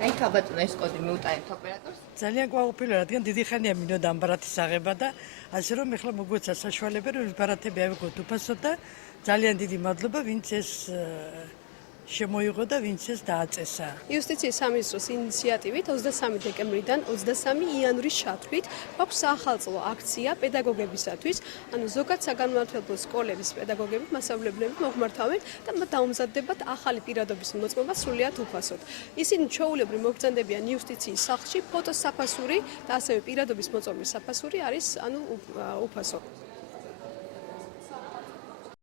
აი ხაბატონა ეს კოდი მიუტანეთ ოპერატორს. ძალიან გვაუპილო, რადგან დიდი ხანია მინდოდა ამ ბარათის აღება და ასე რომ ეხლა მოგვეცა საშუალება რომ ეს ბარათები ავიღოთ უფასოდ და ძალიან დიდი მადლობა ვინც ეს შემოიღო და ვინც ეს დააწესა. იუსტიციის სამინისტროს ინიციატივით 23 დეკემბრიდან 23 იანვრის ჩათვლით გვაქვს საახალწლო აქცია პედაგოგებისათვის, ანუ ზოგად საგანმანათლებლო სკოლების პედაგოგები, მასწავლებლები მოგვმართავენ და დაუმზადდებათ ახალი პირადობის მოწმობა სრულიად უფასოდ. ისინი ჩვეულებრივ მოგზანდებიან იუსტიციის სახლში, ფოტოს საფასური და ასევე პირადობის მოწმობის საფასური არის უფასო.